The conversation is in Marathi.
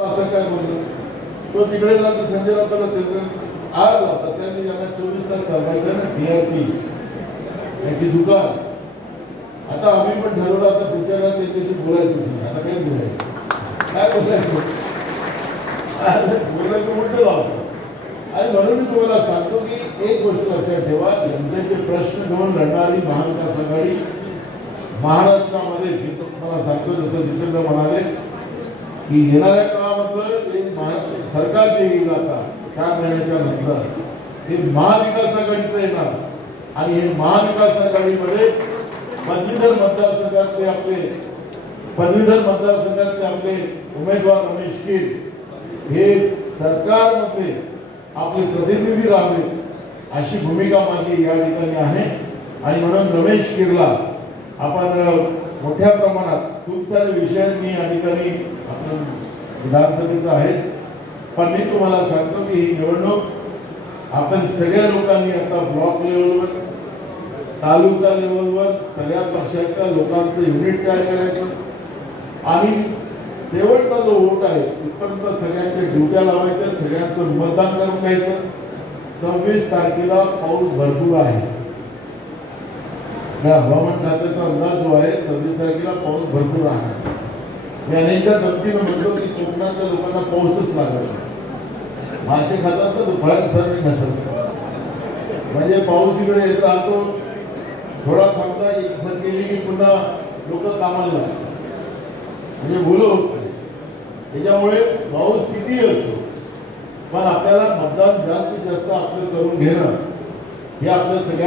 असं काय बोललो तो तिकडे जातो संजय राऊताला त्याचं आग लावतात. त्यांनी त्यांना चोवीस तास चालवायचं ना टीआरपी यांची दुकान. आता आम्ही पण ठरवलं आता पुढच्या त्यांच्याशी बोलायचं नाही. आता काय बोलायचं? काय बोलायचं? बोलायचं बोललं लावतो आणि म्हणून मी तुम्हाला सांगतो की एक गोष्ट लक्षात ठेवा. जनतेचे प्रश्न घेऊन लढणारी महाविकास आघाडी महाराष्ट्रामध्ये मी तुम्हाला सांगतो जसं जितेंद्र म्हणाले की येणाऱ्या काळामध्ये सरकार जे येईल आता चार महिन्याच्या नंतर. हे महाविकास आघाडीचं येणार. आणि हे महाविकास आघाडीमध्ये पदवीधर मतदारसंघातले आपले पदवीधर मतदारसंघातले आपले उमेदवार रमेश कीर. हे सरकारमध्ये आपले प्रतिनिधी राहावे अशी भूमिका माझी या ठिकाणी आहे. आणि म्हणून रमेश किरला आपण मोठ्या प्रमाणात खूप सारे विषयांनी या ठिकाणी आपण विधानसभेचं आहे. पण मी तुम्हाला सांगतो की ही निवडणूक आपण सगळ्या लोकांनी आता ब्लॉक लेवलवर तालुका लेवलवर सगळ्या पक्षाच्या लोकांचं युनिट तयार करायचं. आणि शेवटचा जो वोट आहे तिथपर्यंत सगळ्यांच्या ड्युट्या लावायच्या सगळ्यांचं मतदान करून घ्यायचं. सव्वीस तारखेला पाऊस भरपूर आहे. हवामान खात्याचा अंदाज जो आहे सव्वीस तारखेला पाऊस भरपूर राहणार. मी अनेकदा गमतीनं म्हणतो की कोकणातल्या लोकांना पाऊसच लागत नाही. मासे खातात तर दुपार सर नसत. म्हणजे पाऊस इकडे येत राहतो थोडा थांबता एक सर केली की पुन्हा लोक कामाला लागतात. म्हणजे बोलो त्याच्यामुळे पाऊस कितीही असतो पण आपल्याला मतदान जास्तीत जास्त आपलं करून घेणं हे आपल्या सगळ्या